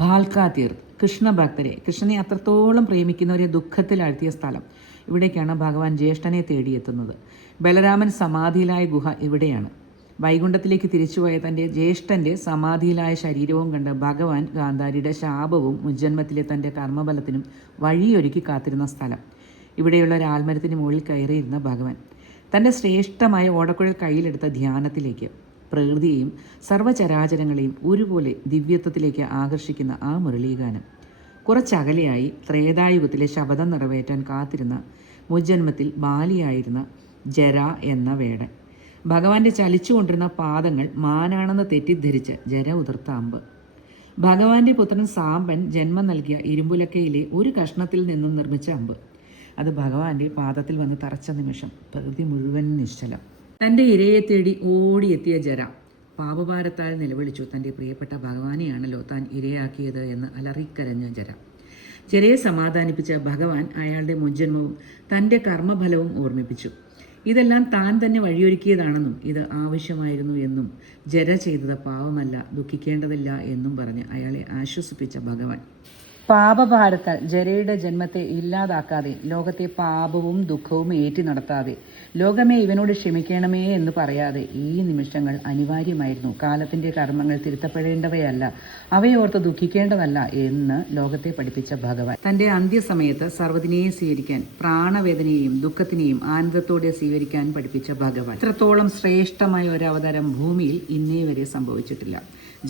ഭാൽക്കാതീർ, കൃഷ്ണഭക്തരെ, കൃഷ്ണനെ അത്രത്തോളം പ്രേമിക്കുന്നവരെ ദുഃഖത്തിലാഴ്ത്തിയ സ്ഥലം. ഇവിടേക്കാണ് ഭഗവാൻ ജ്യേഷ്ഠനെ തേടിയെത്തുന്നത്. ബലരാമൻ സമാധിയിലായ ഗുഹ ഇവിടെയാണ്. വൈകുണ്ഠത്തിലേക്ക് തിരിച്ചുപോയ തൻ്റെ ജ്യേഷ്ഠൻ്റെ സമാധിയിലായ ശരീരവും കണ്ട് ഭഗവാൻ ഗാന്ധാരിയുടെ ശാപവും മുജ്ജന്മത്തിലെ തൻ്റെ കർമ്മബലത്തിനും വഴിയൊരുക്കി കാത്തിരുന്ന സ്ഥലം. ഇവിടെയുള്ള ഒരു ആൽമരത്തിന് മുകളിൽ കയറിയിരുന്ന ഭഗവാൻ തൻ്റെ ശ്രേഷ്ഠമായ ഓടക്കുഴൽ കയ്യിലെടുത്ത ധ്യാനത്തിലേക്ക്, പ്രകൃതിയെയും സർവ്വചരാചരങ്ങളെയും ഒരുപോലെ ദിവ്യത്വത്തിലേക്ക് ആകർഷിക്കുന്ന ആ മുരളീഗാനം. കുറച്ചകലെയായി ത്രേതായുഗത്തിലെ ശപഥം നിറവേറ്റാൻ കാത്തിരുന്ന മുജ്ജന്മത്തിൽ ബാലിയായിരുന്ന ജര എന്ന വേടൻ. ഭഗവാന്റെ ചലിച്ചുകൊണ്ടിരുന്ന പാദങ്ങൾ മാനാണെന്ന് തെറ്റിദ്ധരിച്ച് ജര ഉതിർത്ത അമ്പ്. ഭഗവാന്റെ പുത്രൻ സാമ്പൻ ജന്മം നൽകിയ ഇരുമ്പുലക്കയിലെ ഒരു കഷ്ണത്തിൽ നിന്നും നിർമ്മിച്ച അമ്പ്. അത് ഭഗവാന്റെ പാദത്തിൽ വന്ന് തറച്ച നിമിഷം പ്രകൃതി മുഴുവൻ നിശ്ചലം. തൻ്റെ ഇരയെ തേടി ഓടിയെത്തിയ ജര പാപഭാരത്താൽ നിലവിളിച്ചു. തൻ്റെ പ്രിയപ്പെട്ട ഭഗവാനെയാണല്ലോ താൻ ഇരയാക്കിയത് എന്ന് അലറിക്കരഞ്ഞ ജര. ജരയെ സമാധാനിപ്പിച്ച ഭഗവാൻ അയാളുടെ മുജ്ജന്മവും തൻ്റെ കർമ്മഫലവും ഓർമ്മിപ്പിച്ചു. ഇതെല്ലാം താൻ തന്നെ വഴിയൊരുക്കിയതാണെന്നും ഇത് ആവശ്യമായിരുന്നു എന്നും ജര ചെയ്തത് പാവമല്ല, ദുഃഖിക്കേണ്ടതില്ല എന്നും പറഞ്ഞ് അയാളെ ആശ്വസിപ്പിച്ച ഭഗവാൻ പാപഭാരത്താൽ ജരയുടെ ജന്മത്തെ ഇല്ലാതാക്കാതെ, ലോകത്തെ പാപവും ദുഃഖവും ഏറ്റി നടത്താതെ, ലോകമേ ഇവനോട് ക്ഷമിക്കണമേ എന്ന് പറയാതെ ഈ നിമിഷങ്ങൾ അനിവാര്യമായിരുന്നു. കാലത്തിൻ്റെ കർമ്മങ്ങൾ തിരുത്തപ്പെടേണ്ടവയല്ല, അവയോർത്ത് ദുഃഖിക്കേണ്ടതല്ല എന്ന് ലോകത്തെ പഠിപ്പിച്ച ഭഗവാൻ തൻ്റെ അന്ത്യസമയത്ത് സർവ്വതിനെയും സ്വീകരിക്കാൻ, പ്രാണവേദനയെയും ദുഃഖത്തിനെയും ആനന്ദത്തോടെ സ്വീകരിക്കാൻ പഠിപ്പിച്ച ഭഗവാൻ ഇത്രത്തോളം ശ്രേഷ്ഠമായ ഒരു അവതാരം ഭൂമിയിൽ ഇന്നേ വരെ സംഭവിച്ചിട്ടില്ല.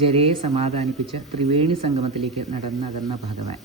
ജരയെ സമാധാനിപ്പിച്ച് ത്രിവേണി സംഗമത്തിലേക്ക് നടന്നകന്ന ഭഗവാൻ.